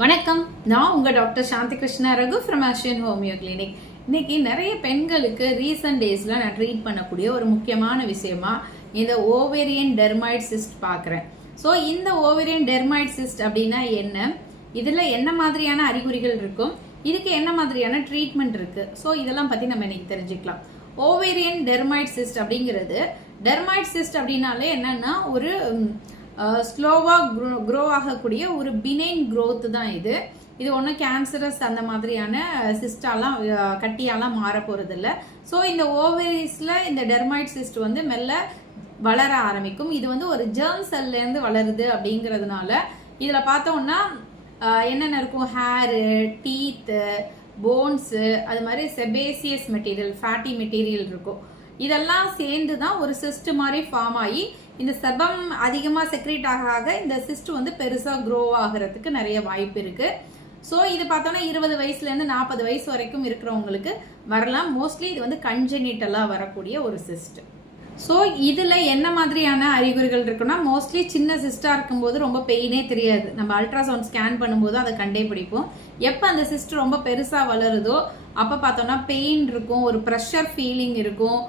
வணக்கம். நான் உங்கள் doctor Shanthi Krishna Raghu from Asian homeo clinic இன்னைக்கு நிறைய பெண்களுக்கு ரீசன்ட் டேஸில் நான் ட்ரீட் பண்ணக்கூடிய ஒரு முக்கியமான விஷயமா இந்த ஓவேரியன் டெர்மாய்ட் சிஸ்ட் பார்க்குறேன். ஸோ இந்த ஓவேரியன் டெர்மாய்ட் சிஸ்ட் அப்படின்னா என்ன? இதில் என்ன மாதிரியான அறிகுறிகள் இருக்கும்? இதுக்கு என்ன மாதிரியான ட்ரீட்மெண்ட் இருக்குது ஸோ இதெல்லாம் பற்றி நம்ம இன்னைக்கு தெரிஞ்சுக்கலாம். ஓவேரியன் டெர்மாய்ட் சிஸ்ட் அப்படிங்கிறது டெர்மாய்ட் சிஸ்ட் அப்படின்னாலே என்னன்னா ஒரு ஸ்லோவாக க்ரோ ஆகக்கூடிய ஒரு பினைன் க்ரோத் தான் இது. இது ஒன்றும் கேன்சரஸ் அந்த மாதிரியான சிஸ்டாலாம் கட்டியாலாம் மாற போகிறதில்ல இல்லை ஸோ இந்த ஓவரிஸில் இந்த டெர்மாய்ட் சிஸ்ட் வந்து மெல்ல வளர ஆரம்பிக்கும். இது வந்து ஒரு ஜெர்ம் செல்லேருந்து வளருது அப்படிங்கிறதுனால இதில் பார்த்தோம்னா என்னென்ன இருக்கும்? ஹேரு டீத்து போன்ஸு அது மாதிரி செபேசியஸ் மெட்டீரியல் ஃபேட்டி மெட்டீரியல் இருக்கும். இதெல்லாம் சேர்ந்து தான் ஒரு சிஸ்ட் மாதிரி ஃபார்ம் ஆகி இந்த செபம் அதிகமாக செக்ரேட் ஆக ஆக இந்த சிஸ்ட் வந்து பெருசாக க்ரோ ஆகிறதுக்கு நிறைய வாய்ப்பு இருக்குது ஸோ இது பார்த்தோன்னா இருபது வயசுலேருந்து நாற்பது வயசு வரைக்கும் இருக்கிறவங்களுக்கு வரலாம். மோஸ்ட்லி இது வந்து கன்ஜெனிட்டலாக வரக்கூடிய ஒரு சிஸ்ட் ஸோ இதில் என்ன மாதிரியான அறிகுறிகள் இருக்குன்னா மோஸ்ட்லி சின்ன சிஸ்டாக இருக்கும்போது ரொம்ப பெயினே தெரியாது. நம்ம அல்ட்ராசவுண்ட் ஸ்கேன் பண்ணும்போது அதை கண்டே பிடிப்போம் எப்போ அந்த சிஸ்ட் ரொம்ப பெருசாக வளருதோ அப்போ பார்த்தோன்னா பெயின் இருக்கும் ஒரு ப்ரெஷர் ஃபீலிங் இருக்கும்.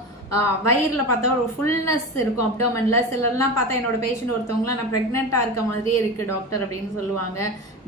வயிறில் பார்த்தா ஒரு ஃபுல்னஸ் இருக்கும் அப்டோமனில் சிலர்லாம் பார்த்தா என்னோட பேஷண்ட் ஒருத்தவங்களாம் நான் ப்ரெக்னெண்ட்டாக இருக்க மாதிரியே இருக்குது டாக்டர் அப்படின்னு சொல்லுவாங்க.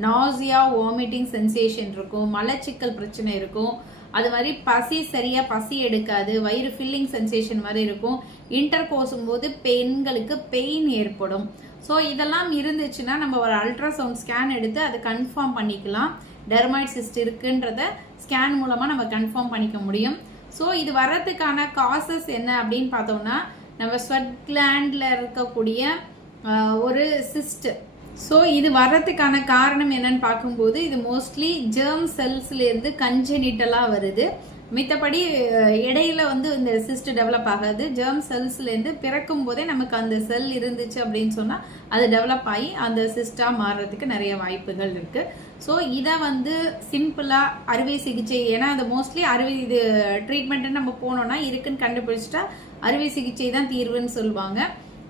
நாசியா வாமிட்டிங் சென்சேஷன் இருக்கும். மலச்சிக்கல் பிரச்சனை இருக்கும். அது மாதிரி பசி சரியாக பசி எடுக்காது. வயிறு ஃபில்லிங் சென்சேஷன் மாதிரி இருக்கும். இன்டர் போது பெண்களுக்கு பெயின் ஏற்படும். ஸோ இதெல்லாம் இருந்துச்சுன்னா நம்ம ஒரு அல்ட்ராசவுண்ட் ஸ்கேன் எடுத்து அதை கன்ஃபார்ம் பண்ணிக்கலாம். டெர்மாய்ட் சிஸ்ட் இருக்குன்றத ஸ்கேன் மூலமாக நம்ம கன்ஃபார்ம் பண்ணிக்க முடியும். ஸோ இது வர்றதுக்கான காசஸ் என்ன அப்படின்னு பார்த்தோம்னா நம்ம ஸ்வெட் கிளாண்டில் இருக்கக்கூடிய ஒரு சிஸ்ட் ஸோ இது வர்றதுக்கான காரணம் என்னன்னு பார்க்கும்போது இது மோஸ்ட்லி ஜெர்ம் செல்ஸ்லேருந்து கஞ்சனிட்டலாக வருது. மித்தபடி இடையில வந்து இந்த சிஸ்ட் டெவலப் ஆகாது. ஜெர்ம் செல்ஸ்லேருந்து பிறக்கும் போதே நமக்கு அந்த செல் இருந்துச்சு அப்படின்னு சொன்னால் அது டெவலப் ஆகி அந்த சிஸ்டாக மாறுறதுக்கு நிறைய வாய்ப்புகள் இருக்குது ஸோ இதை வந்து சிம்பிளாக அறுவை சிகிச்சை ஏன்னா அது மோஸ்ட்லி அறுவை இது ட்ரீட்மெண்ட்டு நம்ம போனோம்னா இருக்குன்னு கண்டுபிடிச்சிட்டா அறுவை சிகிச்சை தான் தீர்வுன்னு சொல்லுவாங்க.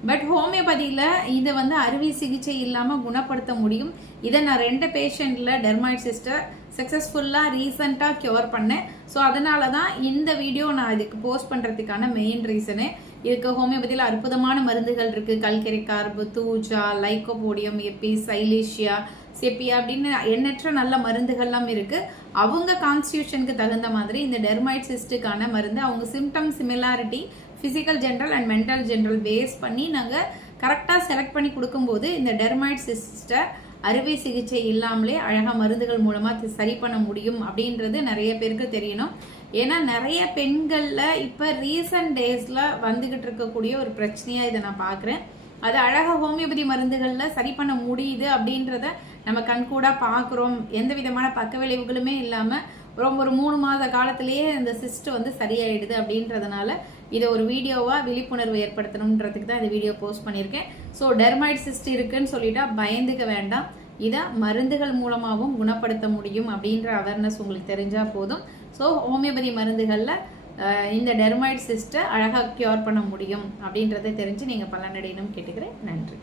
பட் ஹோமியோபதியில் இதை வந்து அறுவை சிகிச்சை இல்லாமல் குணப்படுத்த முடியும். இதை நான் ரெண்டு பேஷண்ட்டில் டெர்மாய்ட் சிஸ்டர் சக்ஸஸ்ஃபுல்லாக ரீசண்டாக க்யூர் பண்ணேன். ஸோ அதனால தான் இந்த வீடியோ நான் இதுக்கு போஸ்ட் பண்ணுறதுக்கான மெயின் ரீசனு இதுக்கு ஹோமியோபதியில் அற்புதமான மருந்துகள் இருக்குது கல்கரி கார்பு தூஜா லைக்கோபோடியம் எப்பி சைலேஷியா செப்பியா அப்படின்னு எண்ணற்ற நல்ல மருந்துகள்லாம் இருக்குது அவங்க கான்ஸ்டியூஷனுக்கு தகுந்த மாதிரி இந்த டெர்மைட் சிஸ்டுக்கான மருந்து அவங்க symptom similarity physical general and mental general base பண்ணி நாங்கள் கரெக்டாக செலக்ட் பண்ணி கொடுக்கும்போது இந்த டெர்மைட் சிஸ்டை அறுவை சிகிச்சை இல்லாமலே அழகாக மருந்துகள் மூலமாக சரி பண்ண முடியும் அப்படின்றது நிறைய பேருக்கு தெரியணும். ஏன்னா நிறைய பெண்களில் இப்போ ரீசன்ட் டேஸில் வந்துக்கிட்டு இருக்கக்கூடிய ஒரு பிரச்சனையாக இதை நான் பார்க்குறேன் அது அழகாக ஹோமியோபதி மருந்துகளில் சரி பண்ண முடியுது அப்படின்றத நம்ம கண்கூடா பார்க்குறோம் எந்த விதமான பக்க விளைவுகளுமே இல்லாமல் ரொம்ப ஒரு மூணு மாத காலத்திலேயே இந்த சிஸ்ட் வந்து சரியாயிடுது அப்படின்றதுனால இதை ஒரு வீடியோவாக விழிப்புணர்வு ஏற்படுத்தணுன்றதுக்கு தான் இந்த வீடியோ போஸ்ட் பண்ணியிருக்கேன். ஸோ டெர்மைட் சிஸ்ட் இருக்குன்னு சொல்லிட்டா பயந்துக்க வேண்டாம். இதை மருந்துகள் மூலமாகவும் குணப்படுத்த முடியும் அப்படின்ற அவேர்னஸ் உங்களுக்கு தெரிஞ்சால் போதும். ஸோ ஹோமியோபதி மருந்துகளில் இந்த டெர்மைட் சிஸ்ட்டை அழகாக க்யூர் பண்ண முடியும் அப்படின்றத தெரிஞ்சு நீங்கள் பலனடையணும் கேட்டுக்கிறேன். நன்றி.